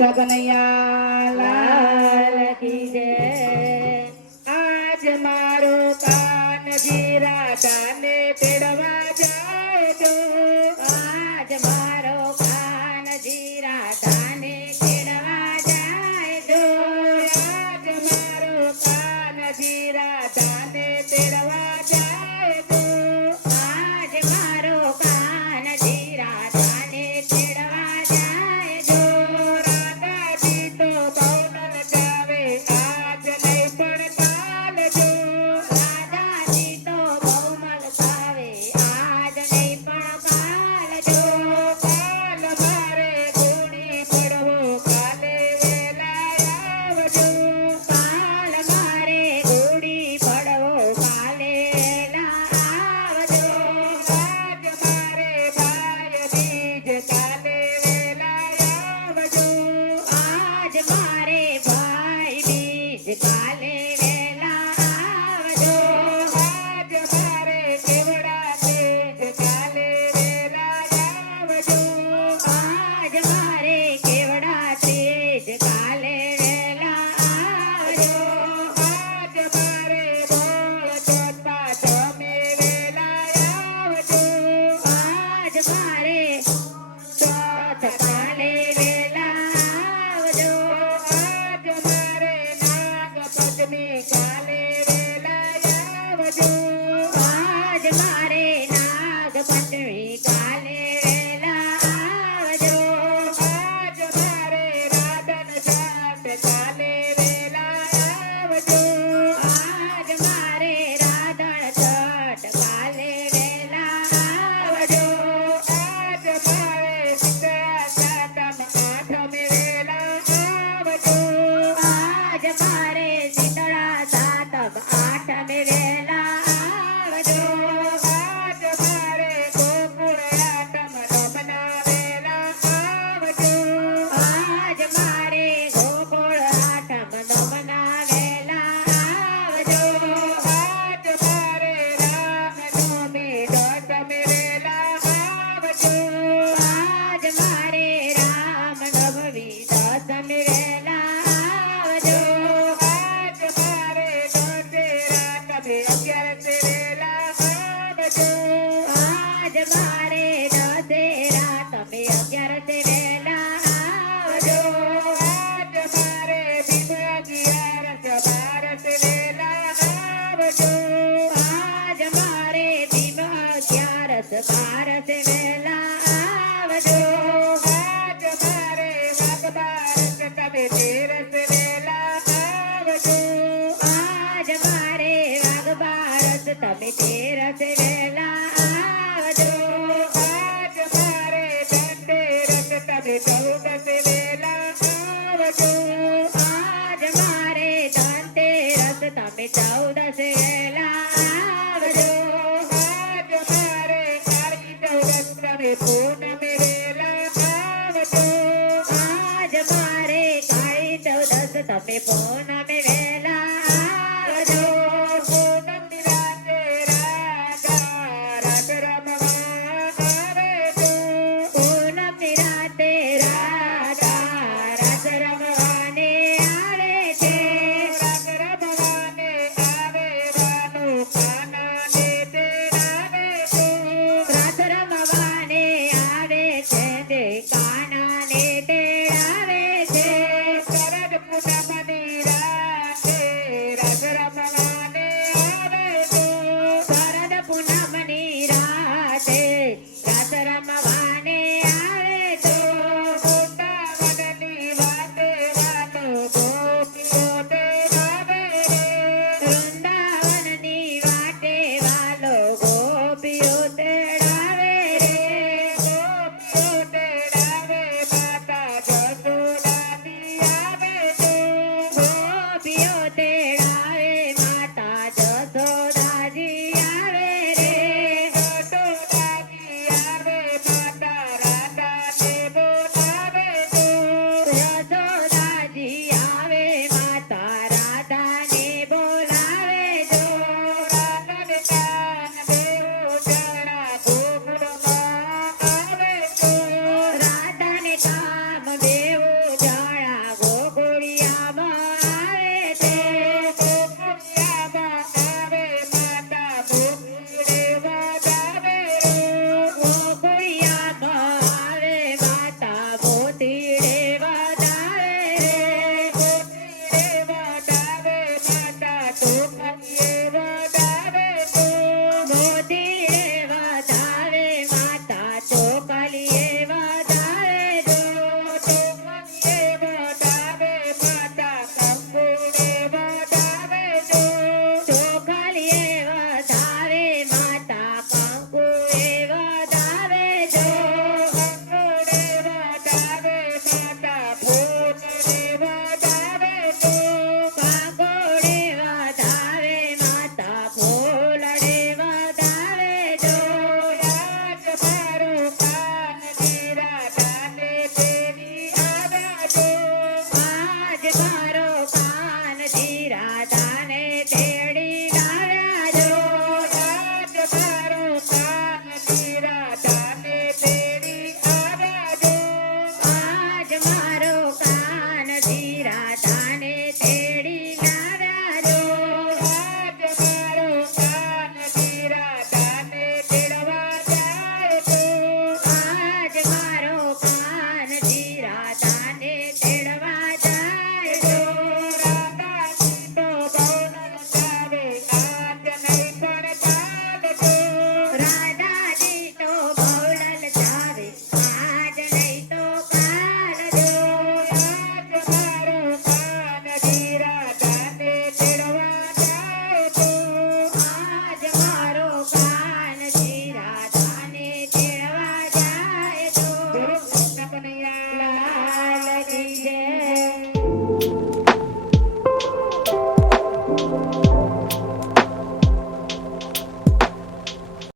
કનૈયા લાલ કી જય। આજ મારો કાનજી રાધાને તેડવા જાય જો, આજ મારો કાનજી રાધાને તેડવા જાય જો, આજ મારો કાનજી રાધાને તેડવા જાય જો, આજ મારો કાનજી રાધાને તેડવા જાય જો, રાધાજી તો બહુ લલચાવે આજ નહીં પણ કાલ જો, રાધાજી તો બહુ મલકાવે આજ નહીં પણ કાલ જો, કાલ મારે ગુણી પડવો કાલે વેલા આવજો, કાલ મારે ઘોડી પડવો કાલે વેલા આવજો, આજ મારે ભાઈ બીજ કાલે વેલા આવજો, આજ મારે ભાઈ બીજ કાલે વેલા આવજો, આજ મારે કેવડા તેજ કાલે વેલા આવજો, આજ મારે કેવડા તેજ કાલે વેલા આવજો, આજ મારે બોલ ચોથા તમે વેલા આવજો, આજ મારે ચોથ કાલે વેલા આવજો, આજ મારે નાગ પંચમી કાલે વેલા આવજો, આજ મારે નાગ પંચમી કાલે વેલા આવજો, આજ મારે રાધન જાત કાલે વેલા આવજો, આજ મારે રાધણ છઠ કાલે વેલા આવજો, આજ મારે સીતા સાતમ આઠમ વેલા આવજો, આજ મારે શીતળા સાતમ આઠમ વેલા આવજો, આજ મારે ગોકુળ આઠમ નમના વેલા આવજો, આજ મારે ગોકુળ આઠમ નમના વેલા આવજો, આજ મારે રામનવમી દસમ વેલા આવજો, આજ મારે રામ નવમી દસમ વેલા આવજો, આજ મારે દશેરા તમે 11 વેલા આવજો, આજ મારે દશેરા તમે 11 વેલા આવજો, આજ મારે ભીમ 11 12 વેલા આવજો, આજ મારે ભીમ 11 12 વેલા આવજો, આજ મારે વાઘ બારસ તમે 13 વેલા આવજો, આજ મારે વાઘ બારસ તમે 13 વેલા આવજો, આજ મારે ધનતેરસ તમે 14 વેલા આવજો, આજ મારે ધનતેરસ તમે 14 વેલા આવજો, આજ મારે કાળી ચૌદસ તમે પૂનમ વેલા આવજો, આજ મારે કાળી ચૌદસ તમે પૂનમ વેલા આવજો, પૂનમની રાતે રાધા રાસ રમવા આવે જો, પૂનમની રાતે રાધા રાસ રમવાને આવે છે, રાસ રમવાને આવે વાનું કાનાને તેડાવે જો, રાસ રમવાને આવે છે તે કાનાને તેડાવે છે, શરદ પૂનમની રાત વધાવે તો કાગોડે વધાવે માતા ફૂલડે વધાવે જો આજ મારો કાન નિરાધાને તેડી આવ્યા જો આજ મારો કાન ધીરાધાને તેડી લાવ્યા જો આજ મારો કાન નિરાધાને તેડી આવ્યા જો આજ મારો કાન ધીરાધાને તેડી લાવ્યા જો આજ મારો કાન નિરાધાને તેડવા જાય તો આજ મારો કાન ધીરાધાને તેડવા જાય જો રાધાજી તો બહુ નચાવે આજ નહીં પણ કાલ તો રાધાજી તો બહુ લલચાવે આજ નહીં તો કાલ જો આજ મારો કાન નિરાધાને તેડવા જાય તો આજ મારો કાન ધીરાધાને તેડવા જાય તો ગુરુ કૃષ્ણ કનૈયા લાલ કી જય